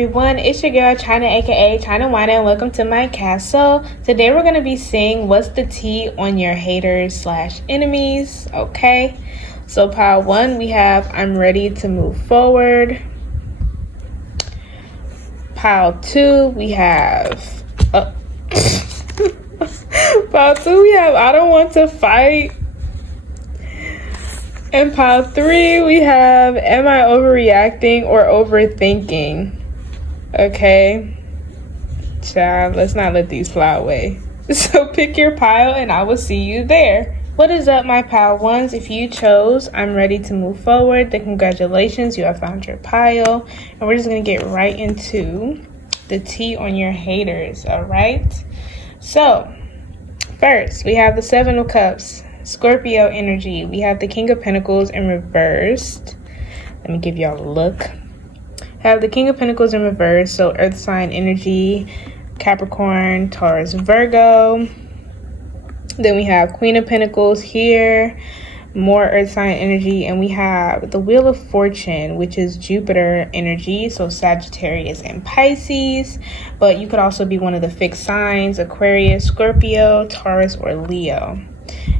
everyone, it's your girl China, aka China Wina, and welcome to my castle. Today we're going to be seeing what's the tea on your haters slash enemies. Okay, so pile 1 we have I'm ready to move forward. Pile 2 we have pile 2 we have I don't want to fight. And pile 3 we have am I overreacting or overthinking? Okay, child, let's not let these fly away. So pick your pile and I will see you there. What is up, my pile ones? If you chose I'm ready to move forward, then congratulations, you have found your pile. And we're just gonna get right into the tea on your haters. All right, so first we have the 7 of Cups, Scorpio energy. We have the King of Pentacles in reversed. Let me give y'all a look. Have the King of Pentacles in reverse, so earth sign energy, Capricorn, Taurus, Virgo. Then we have Queen of Pentacles here, more earth sign energy, and we have the Wheel of Fortune, which is Jupiter energy, so Sagittarius and Pisces. But you could also be one of the fixed signs, Aquarius, Scorpio, Taurus, or Leo.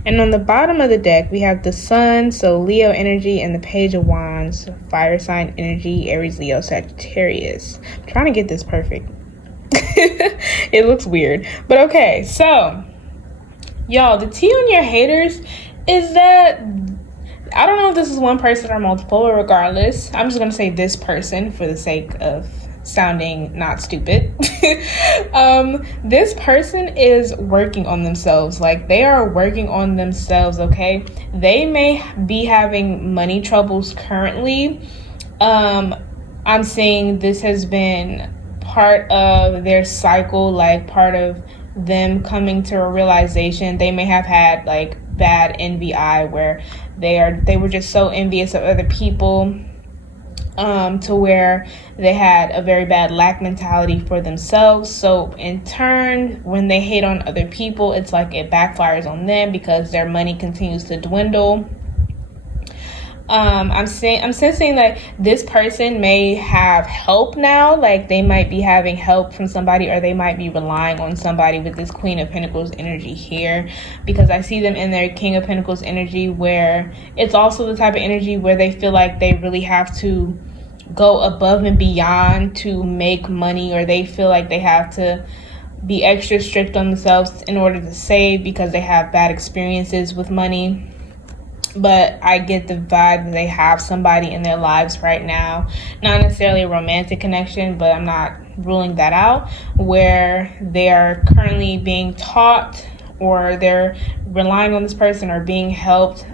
And on the bottom of the deck, we have the Sun, so Leo energy, and the Page of Wands, fire sign energy, Aries, Leo, Sagittarius. I'm trying to get this perfect. It looks weird. But okay, so, y'all, the tea on your haters is that, I don't know if this is one person or multiple, but regardless, I'm just going to say this person for the sake of sounding not stupid. This person is working on themselves. Like, they are working on themselves, okay? They may be having money troubles currently. I'm saying this has been part of their cycle, like part of them coming to a realization. They may have had like bad envy eye where they were just so envious of other people, to where they had a very bad lack mentality for themselves. So in turn, when they hate on other people, it's like it backfires on them because their money continues to dwindle. I'm sensing that this person may have help now, like they might be having help from somebody, or they might be relying on somebody with this Queen of Pentacles energy here, because I see them in their King of Pentacles energy, where it's also the type of energy where they feel like they really have to go above and beyond to make money, or they feel like they have to be extra strict on themselves in order to save because they have bad experiences with money. But I get the vibe that they have somebody in their lives right now, not necessarily a romantic connection, but I'm not ruling that out, where they are currently being taught, or they're relying on this person, or being helped,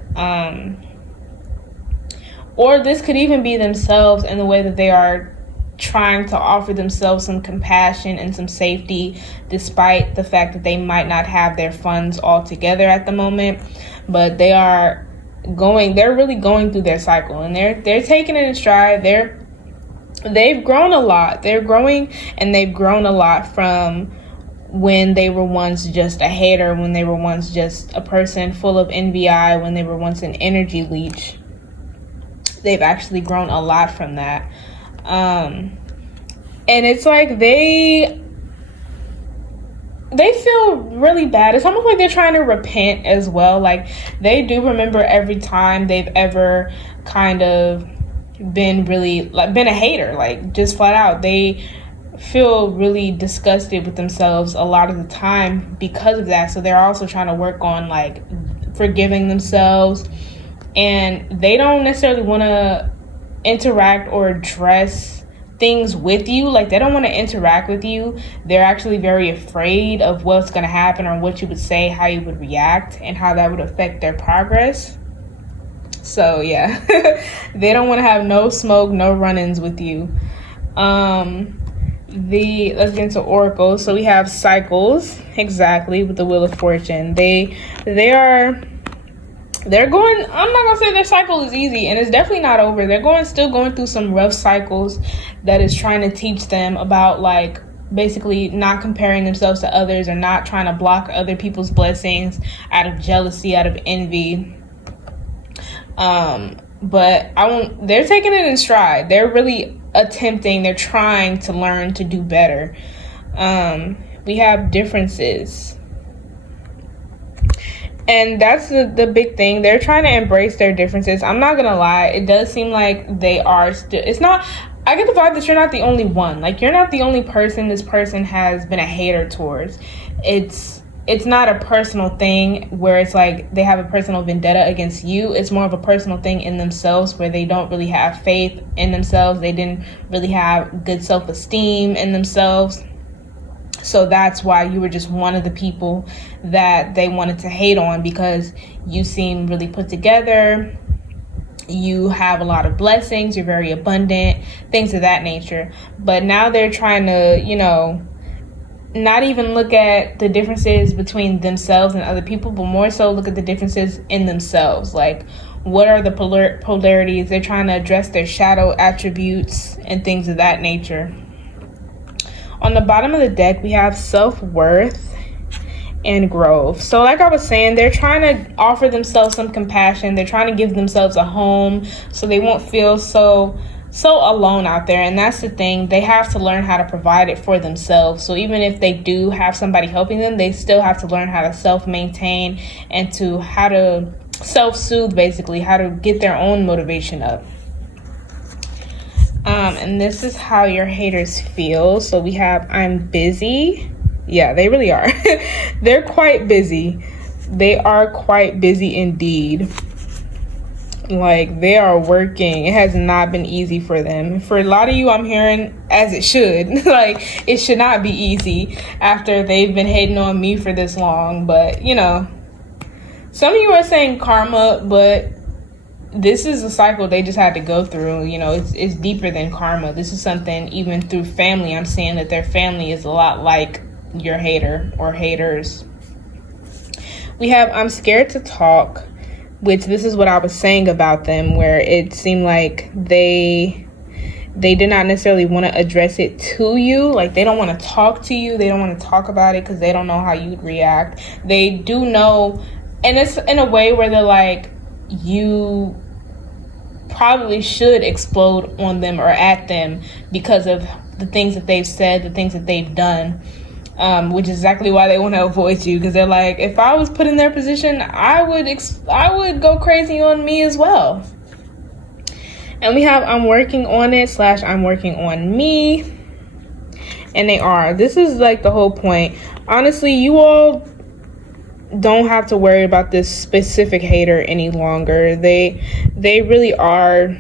or this could even be themselves in the way that they are trying to offer themselves some compassion and some safety, despite the fact that they might not have their funds all together at the moment. But they're really going through their cycle, and they're taking it in stride. They've grown a lot. They're growing, and they've grown a lot from when they were once just a hater, when they were once just a person full of envy eye, when they were once an energy leech. They've actually grown a lot from that. And it's like they feel really bad. It's almost like they're trying to repent as well. Like, they do remember every time they've ever kind of been a hater, like just flat out. They feel really disgusted with themselves a lot of the time because of that. So they're also trying to work on like forgiving themselves, and they don't necessarily want to interact or address things with you. Like, they don't want to interact with you. They're actually very afraid of what's going to happen, or what you would say, how you would react, and how that would affect their progress. So yeah, they don't want to have no smoke, no run-ins with you. Let's get into oracles. So we have cycles, exactly, with the Wheel of Fortune. They're going, I'm not gonna say their cycle is easy, and it's definitely not over. They're still going through some rough cycles that is trying to teach them about, like, basically not comparing themselves to others, or not trying to block other people's blessings out of jealousy, out of envy. But they're taking it in stride. They're really attempting, they're trying to learn to do better. We have differences. And that's the big thing. They're trying to embrace their differences. I'm not gonna lie, it does seem like they are still, it's not, I get the vibe that you're not the only one. Like, you're not the only person this person has been a hater towards. It's not a personal thing where it's like they have a personal vendetta against you. It's more of a personal thing in themselves where they don't really have faith in themselves. They didn't really have good self-esteem in themselves. So that's why you were just one of the people that they wanted to hate on, because you seem really put together. You have a lot of blessings. You're very abundant, things of that nature. But now they're trying to, you know, not even look at the differences between themselves and other people, but more so look at the differences in themselves. Like, what are the polarities? They're trying to address their shadow attributes and things of that nature. On the bottom of the deck, we have self-worth and growth. So like I was saying, they're trying to offer themselves some compassion. They're trying to give themselves a home so they won't feel so alone out there. And that's the thing, they have to learn how to provide it for themselves. So even if they do have somebody helping them, they still have to learn how to self-maintain and to how to self-soothe, basically how to get their own motivation up. And this is how your haters feel. So we have, I'm busy. Yeah, they really are. They're quite busy. They are quite busy indeed. Like, they are working. It has not been easy for them. For a lot of you, I'm hearing, as it should. Like, it should not be easy after they've been hating on me for this long. But, you know, some of you are saying karma, but this is a cycle they just had to go through. You know, it's deeper than karma. This is something, even through family, I'm seeing that their family is a lot like your hater or haters. We have, I'm scared to talk, which this is what I was saying about them, where it seemed like they did not necessarily want to address it to you. Like, they don't want to talk to you. They don't want to talk about it because they don't know how you'd react. They do know, and it's in a way where they're like, you probably should explode on them or at them because of the things that they've said, the things that they've done, which is exactly why they want to avoid you, because they're like, if I was put in their position, I would go crazy on me as well. And we have, I'm working on it / I'm working on me. And they are. This is like the whole point. Honestly, you all don't have to worry about this specific hater any longer. They really are.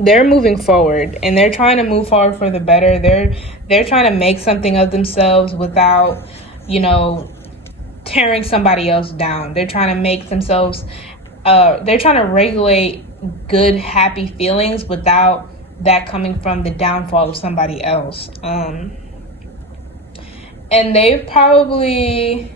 They're moving forward, and they're trying to move forward for the better. They're trying to make something of themselves without, you know, tearing somebody else down. They're trying to make themselves, they're trying to regulate good, happy feelings without that coming from the downfall of somebody else. And they've probably,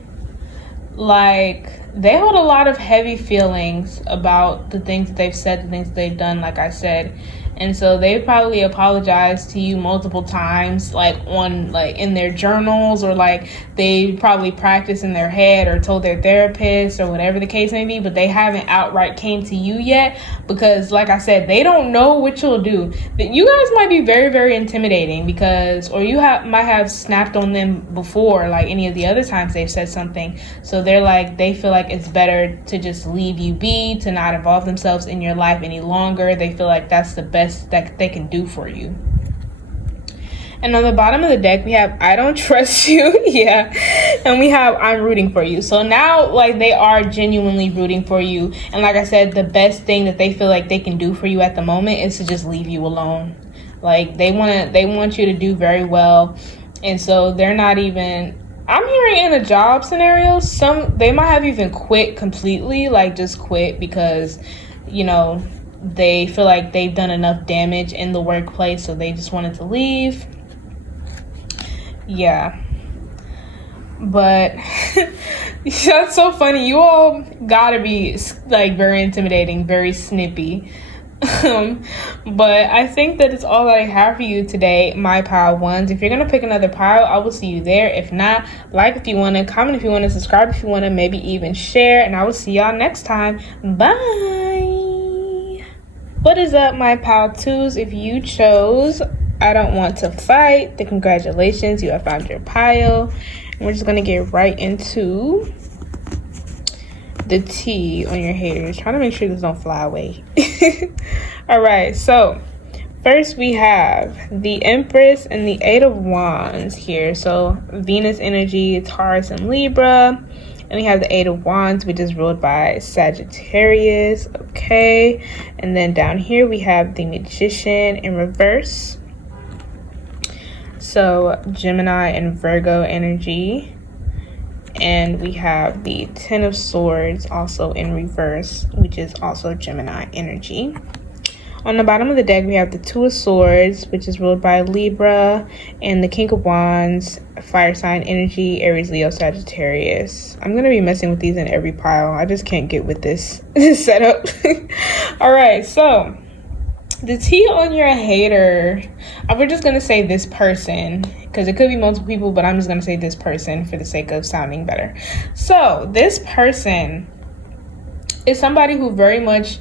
like, they hold a lot of heavy feelings about the things that they've said, the things that they've done, like I said. And so they probably apologized to you multiple times, like on, like in their journals, or like they probably practiced in their head or told their therapist or whatever the case may be, but they haven't outright came to you yet because, like I said, they don't know what you'll do. But you guys might be very, very intimidating because, or you might have snapped on them before, like any of the other times they've said something. So they're like, they feel like it's better to just leave you be, to not involve themselves in your life any longer. They feel like that's the best that they can do for you. And on the bottom of the deck, we have, I don't trust you. Yeah. And we have, I'm rooting for you. So now, like, they are genuinely rooting for you. And like I said, the best thing that they feel like they can do for you at the moment is to just leave you alone. Like, they want you to do very well. And so they're not even, I'm hearing in a job scenario, they might have even quit completely, like just quit because, you know, they feel like they've done enough damage in the workplace, so they just wanted to leave. Yeah. But that's so funny. You all gotta be like very intimidating, very snippy. But I think that is all that I have for you today, my pile ones. If you're gonna pick another pile, I will see you there. If not, like if you want to, comment if you want to, subscribe if you want to, maybe even share, and I will see y'all next time. Bye. What is up, my pile twos? If you chose I don't want to fight, then congratulations, you have found your pile. And we're just gonna get right into the tea on your haters. Trying to make sure this don't fly away. All right, so first we have the Empress and the Eight of Wands here. So Venus energy, Taurus and Libra. And we have the Eight of Wands, which is ruled by Sagittarius. Okay. And then down here we have the Magician in reverse. So Gemini and Virgo energy. And we have the Ten of Swords also in reverse, which is also Gemini energy. On the bottom of the deck, we have the Two of Swords, which is ruled by Libra, and the King of Wands, fire sign energy, Aries, Leo, Sagittarius. I'm going to be messing with these in every pile. I just can't get with this setup. All right, so the tea on your hater. We're just going to say this person, because it could be multiple people, but I'm just going to say this person for the sake of sounding better. So this person is somebody who very much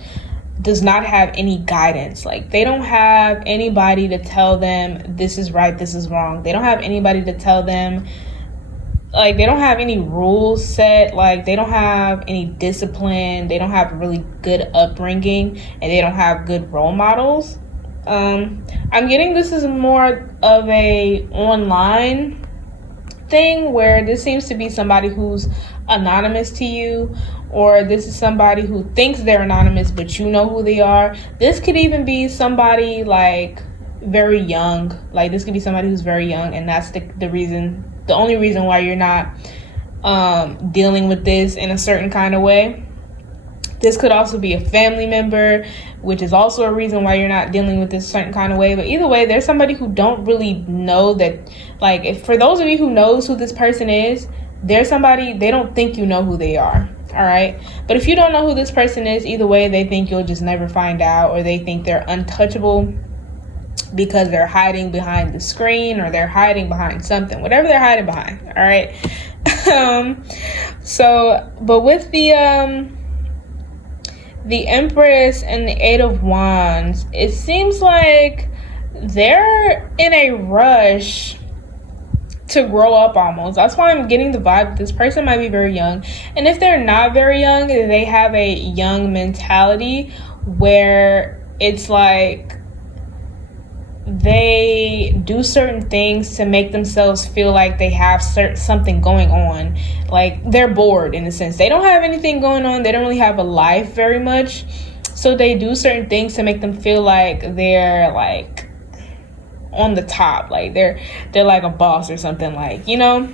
does not have any guidance. Like, they don't have anybody to tell them this is right, this is wrong. They don't have anybody to tell them, like, they don't have any rules set. Like, they don't have any discipline. They don't have a really good upbringing, and they don't have good role models. I'm getting this is more of a online thing, where this seems to be somebody who's anonymous to you, or this is somebody who thinks they're anonymous but you know who they are. This could even be somebody like very young. Like, this could be somebody who's very young, and that's the only reason why you're not dealing with this in a certain kind of way. This could also be a family member, which is also a reason why you're not dealing with this certain kind of way. But either way, there's somebody who don't really know that, like, if for those of you who knows who this person is, there's somebody, they don't think you know who they are. All right. But if you don't know who this person is, either way, they think you'll just never find out, or they think they're untouchable because they're hiding behind the screen, or they're hiding behind something, whatever they're hiding behind. All right. But with the Empress and the Eight of Wands, it seems like they're in a rush to grow up almost. That's why I'm getting the vibe that this person might be very young. And if they're not very young, they have a young mentality where it's like they do certain things to make themselves feel like they have something going on. Like, they're bored in a sense. They don't have anything going on. They don't really have a life very much. So they do certain things to make them feel like they're like on the top, like they're like a boss or something, like, you know,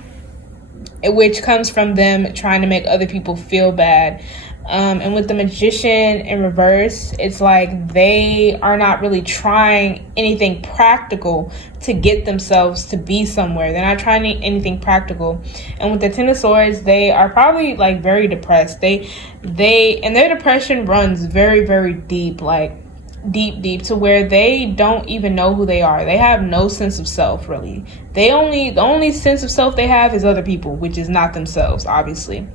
which comes from them trying to make other people feel bad. And with the Magician in reverse, it's like they are not really trying anything practical to get themselves to be somewhere. They're not trying anything practical. And with the Ten of Swords, they are probably like very depressed. And their depression runs very, very deep, like deep to where they don't even know who they are. They have no sense of self, really. The only sense of self they have is other people, which is not themselves, obviously.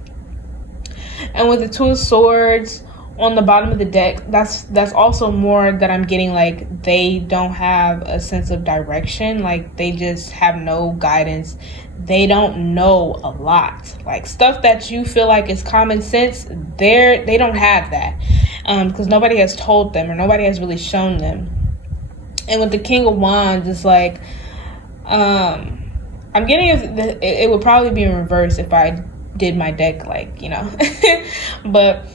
And with the Two of Swords on the bottom of the deck, that's also more that I'm getting, like, they don't have a sense of direction. Like, they just have no guidance. They don't know a lot. Like, stuff that you feel like is common sense, they don't have that. Because nobody has told them, or nobody has really shown them. And with the King of Wands, it's like, I'm getting it would probably be in reverse if I did my deck, like, you know. But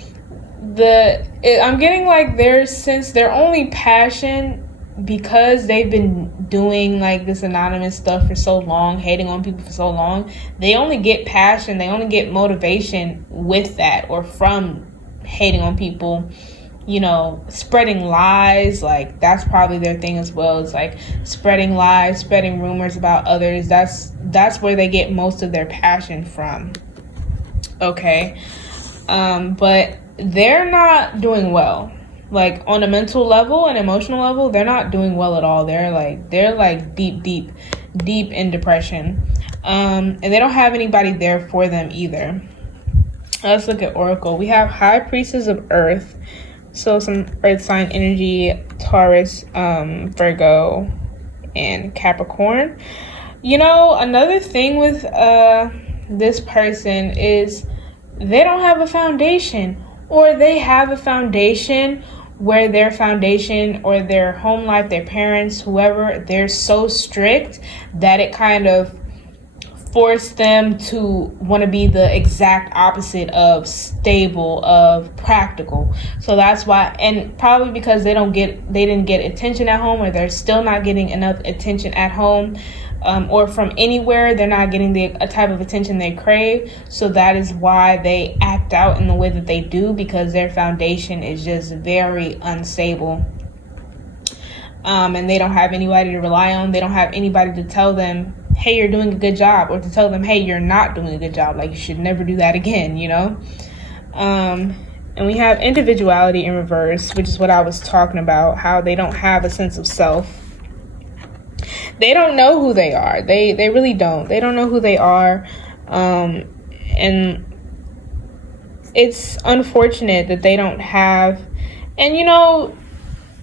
I'm getting like since their only passion, because they've been doing like this anonymous stuff for so long, hating on people for so long, they only get passion, they only get motivation with that, or from hating on people, you know, spreading lies. Like, that's probably their thing as well. It's like spreading lies, spreading rumors about others. That's where they get most of their passion from. Okay. But they're not doing well. Like, on a mental level and emotional level, they're not doing well at all. They're like deep in depression. And they don't have anybody there for them either. Let's look at Oracle. We have High Priestess of Earth, So some earth sign energy, Taurus, Virgo, and Capricorn. You know, another thing with this person is they don't have a foundation, or they have a foundation where their foundation or their home life, their parents, whoever, they're so strict that it kind of forced them to want to be the exact opposite of stable, of practical. So that's why, and probably because they didn't get attention at home, or they're still not getting enough attention at home, or from anywhere, they're not getting the type of attention they crave. So that is why they act out in the way that they do, because their foundation is just very unstable. And they don't have anybody to rely on. They don't have anybody to tell them, hey, you're doing a good job, or to tell them, hey, you're not doing a good job. Like, you should never do that again, you know? And we have individuality in reverse, which is what I was talking about, how they don't have a sense of self. They don't know who they are. They really don't. They don't know who they are. And it's unfortunate that they don't have. And, you know,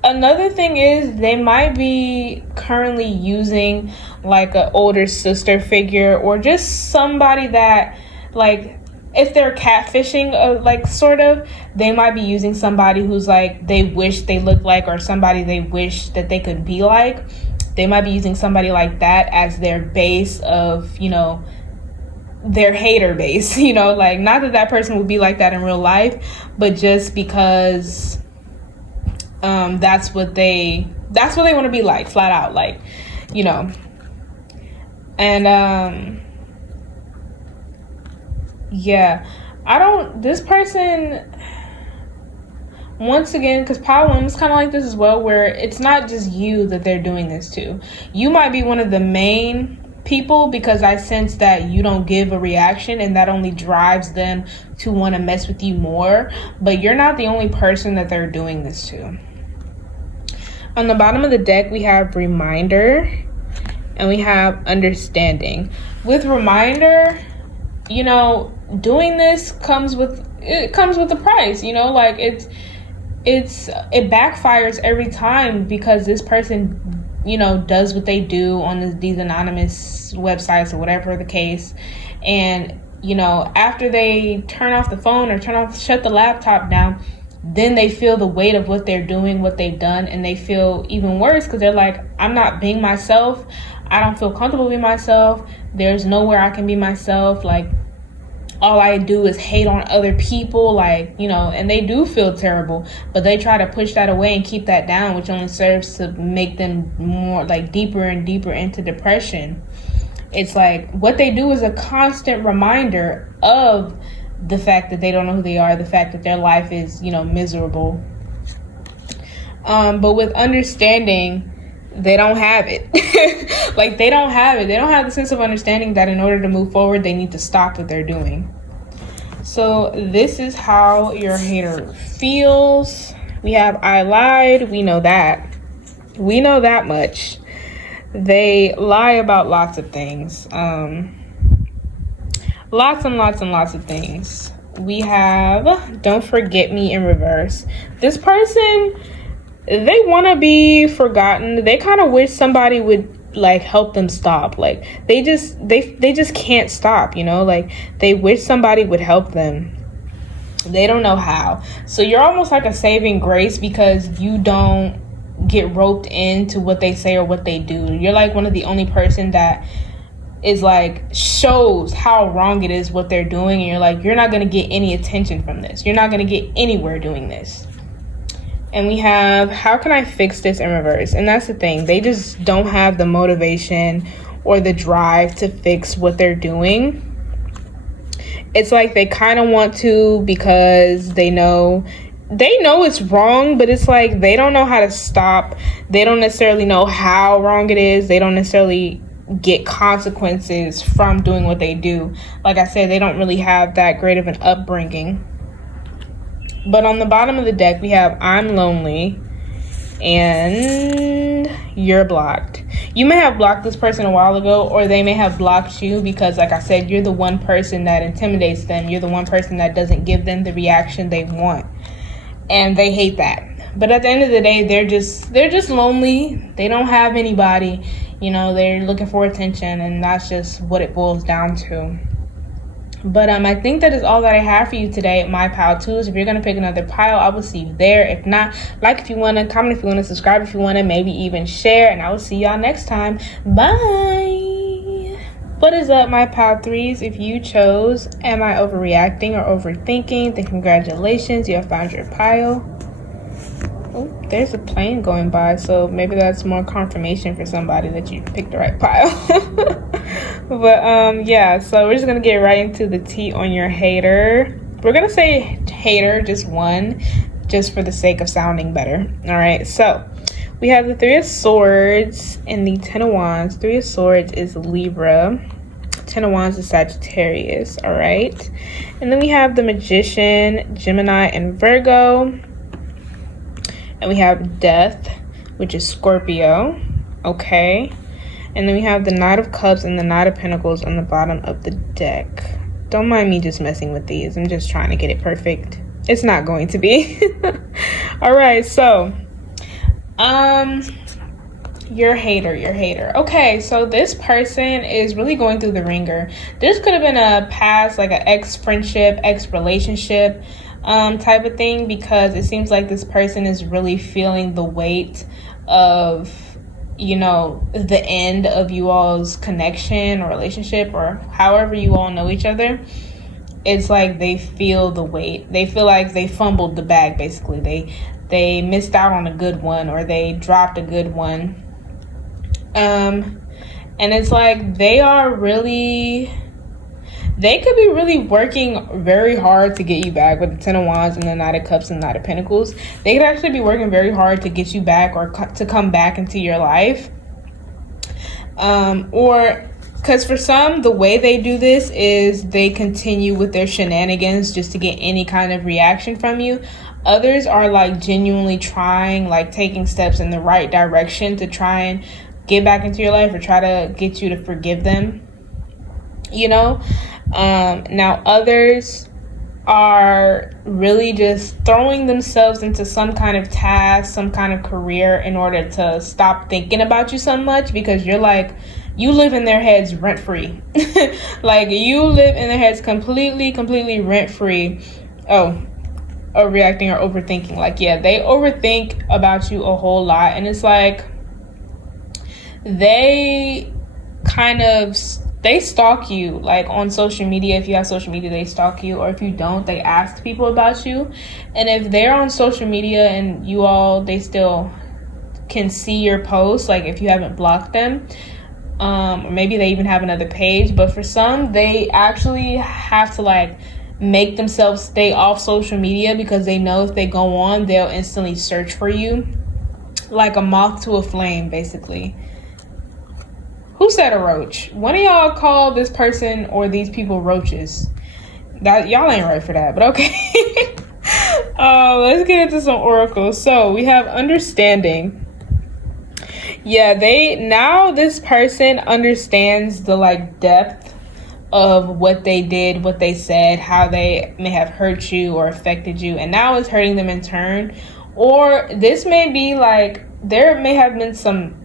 another thing is they might be currently using like an older sister figure, or just somebody that, like, if they're catfishing, like, sort of, they might be using somebody who's like they wish they looked like, or somebody they wish that they could be like. They might be using somebody like that as their base of, you know, their hater base, you know, like, not that that person would be like that in real life, but just because that's what they want to be like, flat out, like, you know. And yeah, this person, once again, because Power is kind of like this as well, where it's not just you that they're doing this to. You might be one of the main people, because I sense that you don't give a reaction, and that only drives them to want to mess with you more. But you're not the only person that they're doing this to. On the bottom of the deck, we have Reminder, and we have Understanding. With Reminder, you know, doing this comes with a price, you know, like, it backfires every time, because this person, you know, does what they do on these anonymous websites or whatever the case. And, you know, after they turn off the phone or shut the laptop down, then they feel the weight of what they're doing, what they've done, and they feel even worse, because they're like, I'm not being myself. I don't feel comfortable being myself. There's nowhere I can be myself. Like, all I do is hate on other people, like, you know, and they do feel terrible, but they try to push that away and keep that down, which only serves to make them more, like, deeper and deeper into depression. It's like, what they do is a constant reminder of the fact that they don't know who they are, the fact that their life is, you know, miserable. But with Understanding, they don't have it. Like, they don't have it. They don't have the sense of understanding that in order to move forward, they need to stop what they're doing. So this is how your hater feels. We have I lied. We know that. We know that much. They lie about lots of things. Lots and lots and lots of things. We have Don't Forget Me in reverse. This person, they want to be forgotten. They kind of wish somebody would, like, help them stop. Like, they just can't stop, you know? Like, they wish somebody would help them. They don't know how. So you're almost like a saving grace, because you don't get roped into what they say or what they do. You're like one of the only person that is like, shows how wrong it is what they're doing, and you're like, you're not going to get any attention from this. You're not going to get anywhere doing this. And we have How Can I Fix This in reverse. And that's the thing. They just don't have the motivation or the drive to fix what they're doing. It's like they kind of want to, because they know it's wrong, but it's like they don't know how to stop. They don't necessarily know how wrong it is. They don't necessarily get consequences from doing what they do. Like I said, they don't really have that great of an upbringing. But on the bottom of the deck, we have I'm lonely and you're blocked. You may have blocked this person a while ago, or they may have blocked you because, like I said, you're the one person that intimidates them. You're the one person that doesn't give them the reaction they want. and they hate that. But at the end of the day, they're just lonely. They don't have anybody, you know, they're looking for attention, and that's just what it boils down to. But I think that is all that I have for you today, my pile twos. If you're going to pick another pile, I will see you there. If not, like if you want to, comment if you want to, subscribe if you want to, maybe even share, and I will see y'all next time. Bye. What is up, my pile threes? If you chose am I overreacting or overthinking, then congratulations, you have found your pile. Oh, there's a plane going by, so maybe that's more confirmation for somebody that you picked the right pile. But yeah, so we're just gonna get right into the tea on your hater. We're gonna say hater, just one, just for the sake of sounding better. All right, so we have the Three of Swords and the Ten of Wands. Three of Swords is Libra, Ten of Wands is Sagittarius. All right, and then we have the Magician, Gemini, and Virgo. And we have Death, which is Scorpio. Okay. And then we have the Knight of Cups and the Knight of Pentacles on the bottom of the deck. Don't mind me just messing with these. I'm just trying to get it perfect. It's not going to be. All right, so your hater. Okay, so this person is really going through the ringer. This could have been a past, like an ex-friendship, ex-relationship type of thing, because it seems like this person is really feeling the weight of, you know, the end of you all's connection or relationship, or however you all know each other. It's like they feel the weight. They feel like they fumbled the bag, basically. They missed out on a good one, or they dropped a good one. And it's like they could be really working very hard to get you back with the Ten of Wands and the Knight of Cups and Knight of Pentacles. They could actually be working very hard to get you back, or to come back into your life. Or because for some, the way they do this is they continue with their shenanigans just to get any kind of reaction from you. Others are like genuinely trying, like taking steps in the right direction to try and get back into your life, or try to get you to forgive them, you know. Now others are really just throwing themselves into some kind of task, some kind of career, in order to stop thinking about you so much, because you're like, you live in their heads rent free. Like you live in their heads completely rent free. Or reacting or overthinking. Like, yeah, they overthink about you a whole lot, and it's like they stalk you, like on social media. If you have social media, they stalk you, or if you don't, they ask people about you. And if they're on social media and they still can see your posts, like if you haven't blocked them, or maybe they even have another page. But for some, they actually have to like make themselves stay off social media, because they know if they go on, they'll instantly search for you, like a moth to a flame, basically. Who said a roach? One of y'all call this person or these people roaches. That y'all ain't right for that, but okay. Let's get into some oracles. So we have understanding. Yeah, this person understands the like depth of what they did, what they said, how they may have hurt you or affected you, and now it's hurting them in turn. Or this may be like there may have been some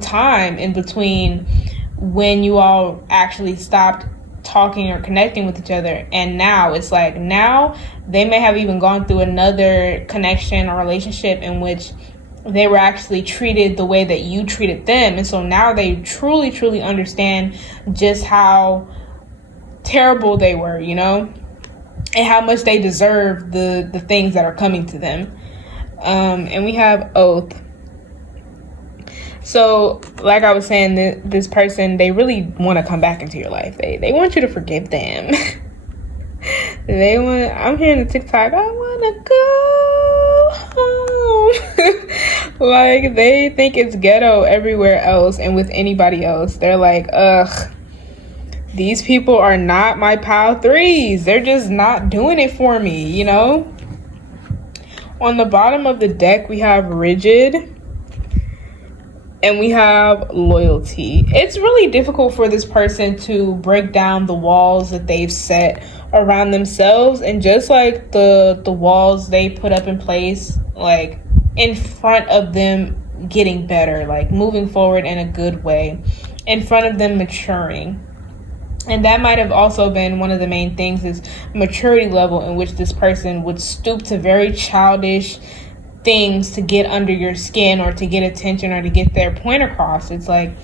time in between when you all actually stopped talking or connecting with each other, and now it's like now they may have even gone through another connection or relationship in which they were actually treated the way that you treated them, and so now they truly understand just how terrible they were, you know, and how much they deserve the things that are coming to them. And we have oath. So like I was saying, this person, they really want to come back into your life. They want you to forgive them. I'm hearing the TikTok, I want to go home. Like they think it's ghetto everywhere else, and with anybody else they're like, ugh, these people are not my pile threes. They're just not doing it for me, you know? On the bottom of the deck, we have rigid. And we have loyalty. It's really difficult for this person to break down the walls that they've set around themselves, and just like the walls they put up in place, like in front of them getting better, like moving forward in a good way, in front of them maturing. And that might have also been one of the main things, is maturity level in which this person would stoop to very childish things to get under your skin, or to get attention, or to get their point across. It's like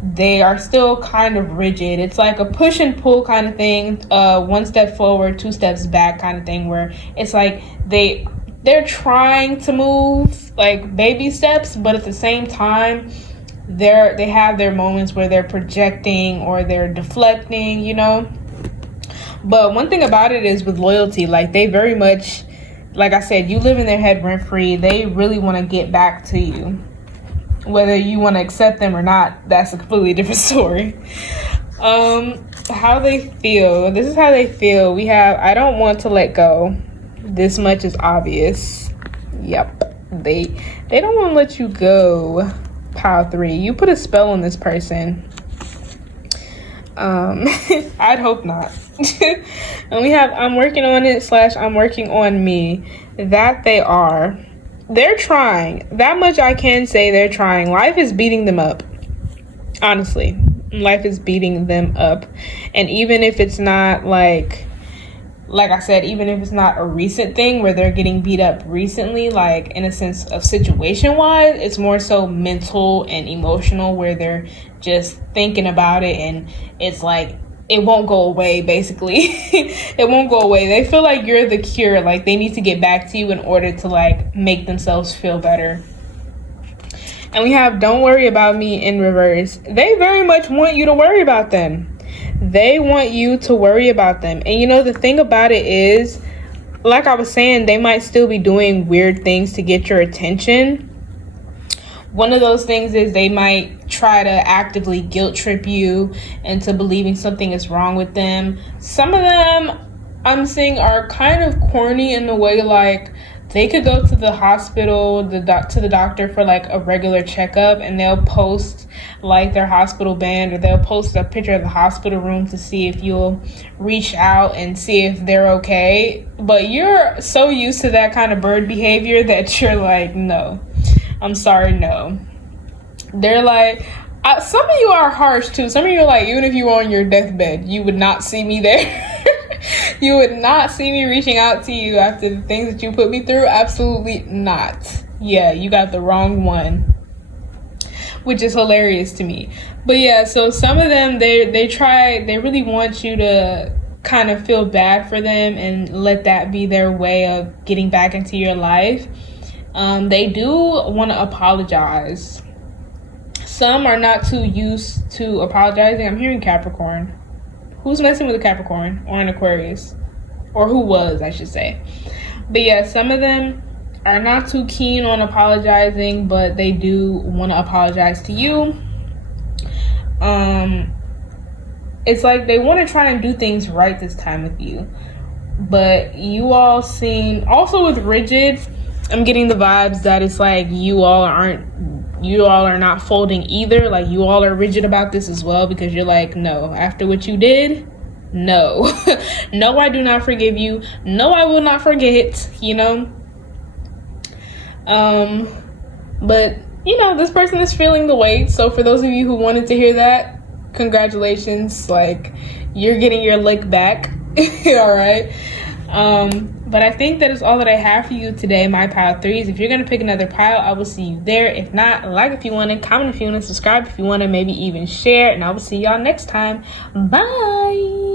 they are still kind of rigid. It's like a push and pull kind of thing, 1 step forward, 2 steps back kind of thing, where it's like they're trying to move like baby steps, but at the same time they have their moments where they're projecting or they're deflecting, you know. But one thing about it is, with loyalty, like they very much, like I said, you live in their head rent free. They really want to get back to you. Whether you want to accept them or not, that's a completely different story. How they feel. This is how they feel. We have, I don't want to let go. This much is obvious. Yep. They don't want to let you go. Pile 3. You put a spell on this person. I'd hope not. And we have, I'm working on it / I'm working on me. That they are. They're trying. That much I can say, they're trying. Life is beating them up. Honestly. Life is beating them up. And even if it's not like I said, even if it's not a recent thing where they're getting beat up recently, like in a sense of situation wise, it's more so mental and emotional, where they're just thinking about it, and it's like it won't go away, basically. It won't go away. They feel like you're the cure, like they need to get back to you in order to like make themselves feel better. And we have don't worry about me in reverse. They very much want you to worry about them. They want you to worry about them. And you know, the thing about it is, like I was saying, they might still be doing weird things to get your attention. One of those things is they might try to actively guilt trip you into believing something is wrong with them. Some of them I'm seeing are kind of corny in the way, like they could go to the hospital, to the doctor for like a regular checkup, and they'll post like their hospital band, or they'll post a picture of the hospital room to see if you'll reach out and see if they're okay. But you're so used to that kind of bird behavior that you're like, no, I'm sorry, no. They're like, some of you are harsh too. Some of you are like, even if you were on your deathbed, you would not see me there. You would not see me reaching out to you after the things that you put me through. Absolutely not. Yeah, you got the wrong one, which is hilarious to me. But yeah, so some of them, they really want you to kind of feel bad for them and let that be their way of getting back into your life. They do want to apologize. Some are not too used to apologizing. I'm hearing Capricorn. Who's messing with a Capricorn or an Aquarius? Or who was, I should say. But yeah, some of them are not too keen on apologizing, but they do want to apologize to you. It's like they want to try and do things right this time with you. But you all seem, also with rigid, I'm getting the vibes that it's like you all are not folding either. Like you all are rigid about this as well, because you're like, no, after what you did, no. No, I do not forgive you. No, I will not forget, you know. But you know, this person is feeling the weight. So for those of you who wanted to hear that, congratulations. Like, you're getting your lick back. All right. But I think that is all that I have for you today, my pile 3s. If you're going to pick another pile, I will see you there. If not, like if you want to, comment if you want to, subscribe if you want to, maybe even share. And I will see y'all next time. Bye.